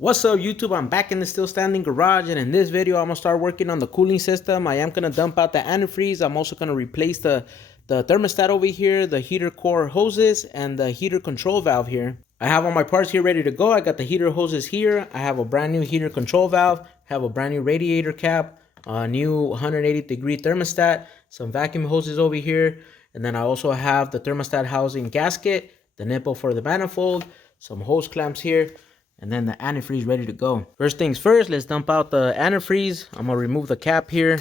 What's up YouTube? I'm back in the still standing garage, and in this video I'm gonna start working on the cooling system. I am gonna dump out the antifreeze. I'm also gonna replace the thermostat over here, the heater core hoses, and the heater control valve here. I have all my parts here ready to go. I got the heater hoses here. I have a brand new heater control valve, have a brand new radiator cap, a new 180-degree thermostat, some vacuum hoses over here, and then I also have the thermostat housing gasket, the nipple for the manifold, some hose clamps here, and then the antifreeze ready to go. First things first, let's dump out the antifreeze. I'm gonna remove the cap here.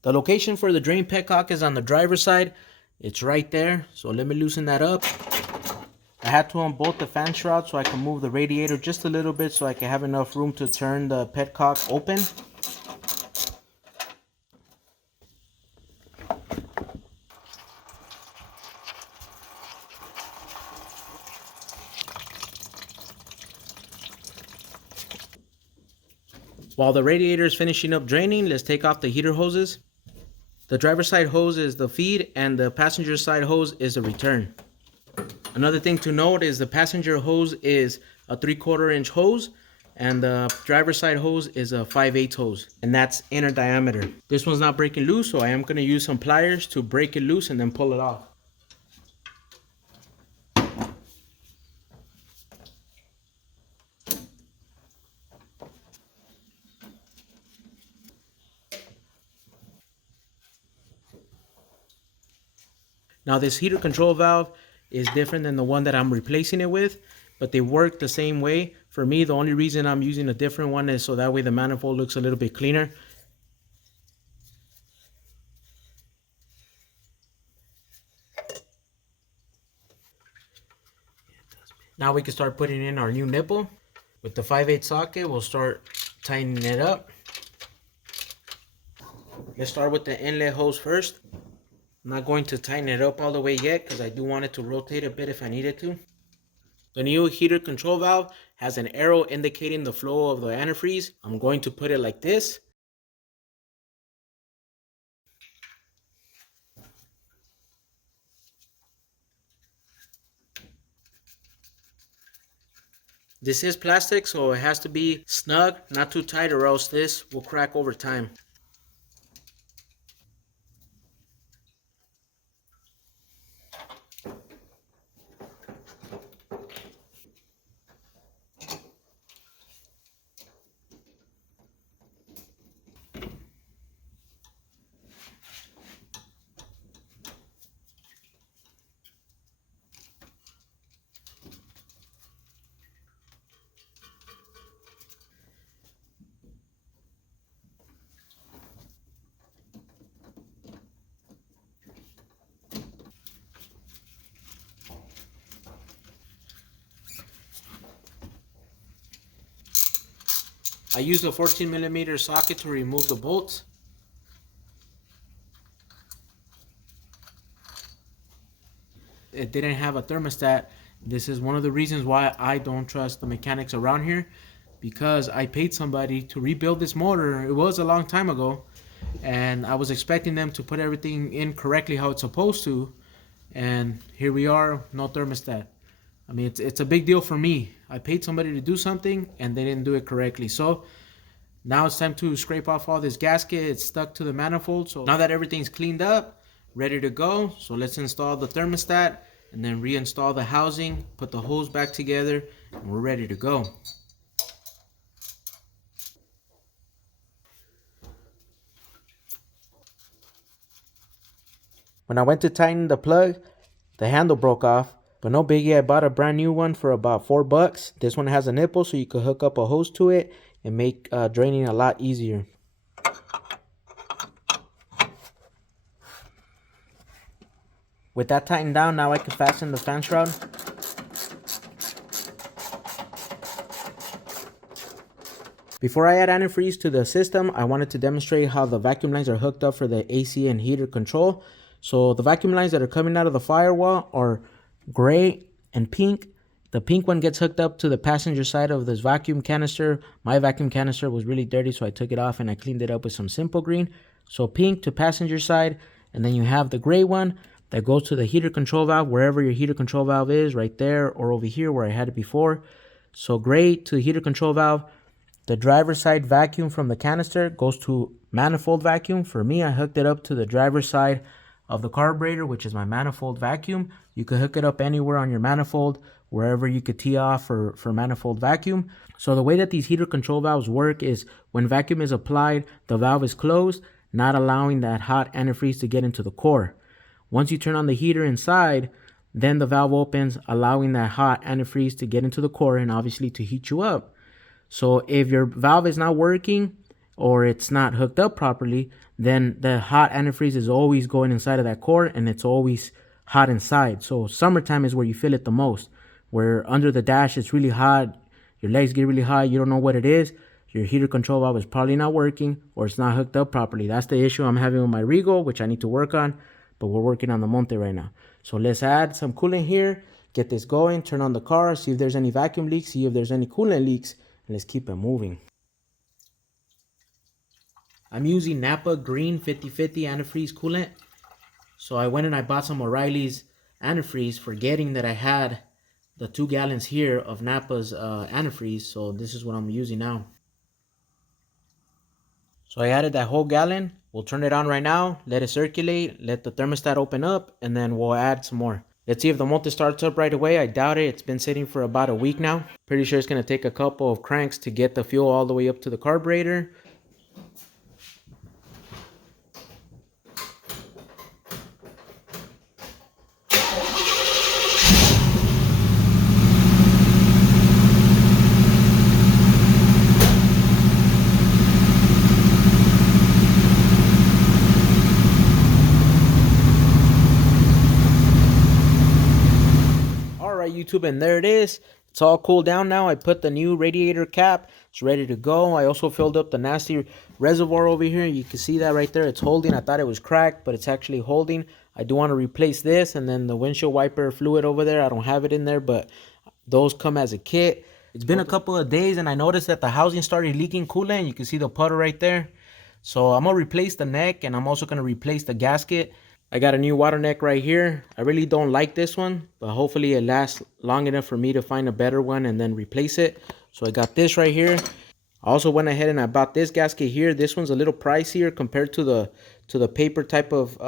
The location for the drain petcock is on the driver's side. It's right there, so let me loosen that up. I had to unbolt the fan shroud so I can move the radiator just a little bit so I can have enough room to turn the petcock open. While the radiator is finishing up draining, let's take off the heater hoses. The driver's side hose is the feed and the passenger side hose is the return. Another thing to note is the passenger hose is a 3/4 inch hose and the driver's side hose is a 5/8 hose, and that's inner diameter. This one's not breaking loose, so I am going to use some pliers to break it loose and then pull it off. Now this heater control valve is different than the one that I'm replacing it with, but they work the same way. For me, the only reason I'm using a different one is so that way the manifold looks a little bit cleaner. Now we can start putting in our new nipple. With the 5/8 socket, we'll start tightening it up. Let's start with the inlet hose first. I'm not going to tighten it up all the way yet because I do want it to rotate a bit if I needed to. The new heater control valve has an arrow indicating the flow of the antifreeze. I'm going to put it like this. This is plastic, so it has to be snug, not too tight, or else this will crack over time. I used a 14mm socket to remove the bolts. It didn't have a thermostat. This is one of the reasons why I don't trust the mechanics around here, because I paid somebody to rebuild this motor. It was a long time ago, and I was expecting them to put everything in correctly how it's supposed to, and here we are, no thermostat. I mean, it's a big deal for me. I paid somebody to do something and they didn't do it correctly. So now it's time to scrape off all this gasket. It's stuck to the manifold. So now that everything's cleaned up, ready to go, so let's install the thermostat and then reinstall the housing, put the hose back together, and we're ready to go. When I went to tighten the plug, the handle broke off. But no biggie, I bought a brand new one for about $4. This one has a nipple so you could hook up a hose to it and make draining a lot easier. With that tightened down, now I can fasten the fan shroud. Before I add antifreeze to the system, I wanted to demonstrate how the vacuum lines are hooked up for the AC and heater control. So the vacuum lines that are coming out of the firewall are gray and pink. The pink one gets hooked up to the passenger side of this vacuum canister. My vacuum canister was really dirty, so I took it off and I cleaned it up with some Simple Green. So pink to passenger side, and then you have the gray one that goes to the heater control valve, wherever your heater control valve is, right there or over here where I had it before. So gray to the heater control valve. The driver's side vacuum from the canister goes to manifold vacuum. For me, I hooked it up to the driver's side of the carburetor, which is my manifold vacuum. You could hook it up anywhere on your manifold, wherever you could tee off for manifold vacuum. So the way that these heater control valves work is when vacuum is applied, the valve is closed, not allowing that hot antifreeze to get into the core. Once you turn on the heater inside, then the valve opens, allowing that hot antifreeze to get into the core and obviously to heat you up. So if your valve is not working or it's not hooked up properly, then the hot antifreeze is always going inside of that core and it's always hot inside. So summertime is where you feel it the most, where under the dash it's really hot, your legs get really hot, you don't know what it is. Your heater control valve is probably not working or it's not hooked up properly. That's the issue I'm having with my Regal, which I need to work on, but we're working on the Monte right now. So let's add some coolant here, get this going, turn on the car, see if there's any vacuum leaks, see if there's any coolant leaks, and let's keep it moving. I'm using Napa Green 50/50 antifreeze coolant. So I went and I bought some O'Reilly's antifreeze, forgetting that I had the 2 gallons here of Napa's antifreeze. So this is what I'm using now. So I added that whole gallon. We'll turn it on right now, let it circulate, let the thermostat open up, and then we'll add some more. Let's see if the motor starts up right away. I doubt it. It's been sitting for about a week now. Pretty sure it's going to take a couple of cranks to get the fuel all the way up to the carburetor. YouTube, and there it is. It's all cooled down now. I put the new radiator cap. It's ready to go. I also filled up the nasty reservoir over here. You can see that right there. It's holding. I thought it was cracked, but it's actually holding. I do want to replace this, and then the windshield wiper fluid over there. I don't have it in there, but those come as a kit. It's been a couple of days, and I noticed that the housing started leaking coolant. You can see the puddle right there. So I'm going to replace the neck, and I'm also going to replace the gasket. I got a new water neck right here. I really don't like this one, but hopefully it lasts long enough for me to find a better one and then replace it. So I got this right here. I also went ahead and I bought this gasket here. This one's a little pricier compared to the paper type of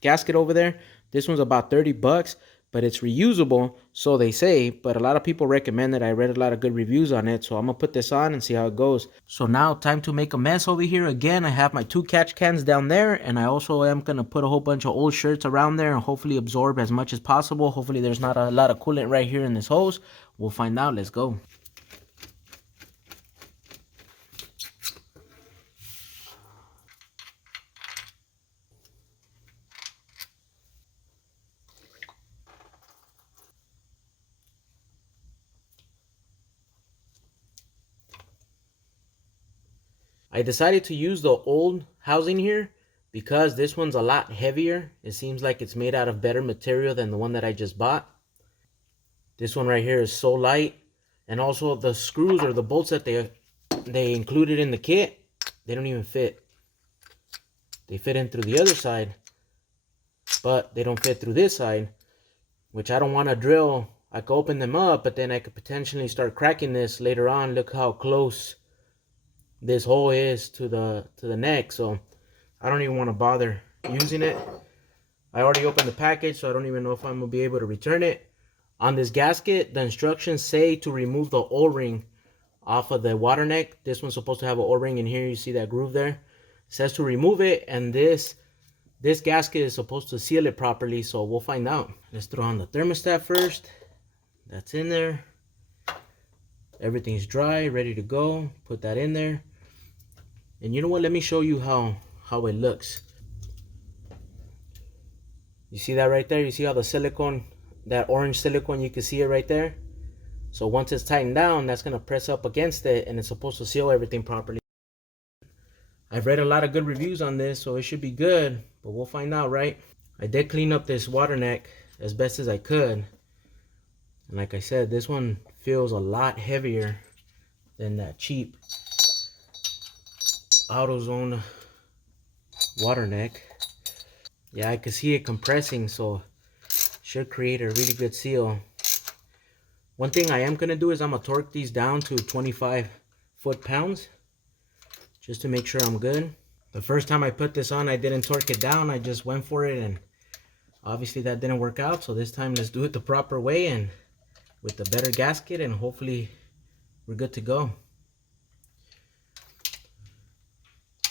gasket over there. This one's about 30 bucks, but it's reusable, so they say, but a lot of people recommend it. I read a lot of good reviews on it, so I'm gonna put this on and see how it goes. So now time to make a mess over here. Again, I have my 2 catch cans down there, and I also am gonna put a whole bunch of old shirts around there and hopefully absorb as much as possible. Hopefully there's not a lot of coolant right here in this hose. We'll find out. Let's go. I decided to use the old housing here because this one's a lot heavier. It seems like it's made out of better material than the one that I just bought. This one right here is so light, and also the screws or the bolts that they included in the kit, they don't even fit. They fit in through the other side, but they don't fit through this side, which I don't want to drill. I could open them up, but then I could potentially start cracking this later on. Look how close this hole is to the neck, so I don't even want to bother using it. I already opened the package, so I don't even know if I'm gonna be able to return it. On this gasket, the instructions say to remove the O-ring off of the water neck. This one's supposed to have an O-ring in here. You see that groove there? It says to remove it, and this gasket is supposed to seal it properly, so we'll find out. Let's throw on the thermostat first. That's in there. Everything's dry, ready to go. Put that in there. And you know what? Let me show you how it looks. You see that right there? You see how the silicone, that orange silicone, you can see it right there? So once it's tightened down, that's going to press up against it, and it's supposed to seal everything properly. I've read a lot of good reviews on this, so it should be good, but we'll find out, right? I did clean up this water neck as best as I could. And like I said, this one feels a lot heavier than that cheap AutoZone water neck. Yeah, I can see it compressing, so should create a really good seal. One thing I am going to do is I'm going to torque these down to 25 foot-pounds just to make sure I'm good. The first time I put this on, I didn't torque it down. I just went for it, and obviously that didn't work out. So this time let's do it the proper way and with the better gasket, and hopefully we're good to go.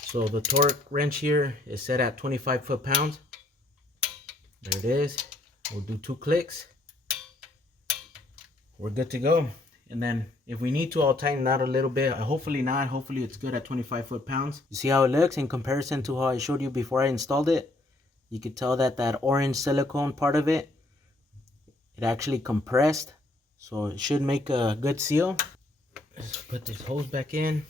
So the torque wrench here is set at 25 foot-pounds. There it is. We'll do 2 clicks. We're good to go. And then if we need to, I'll tighten it out a little bit. Hopefully not. Hopefully it's good at 25 foot-pounds. You see how it looks in comparison to how I showed you before I installed it? You could tell that that orange silicone part of it, it actually compressed. So it should make a good seal. Let's put this hose back in.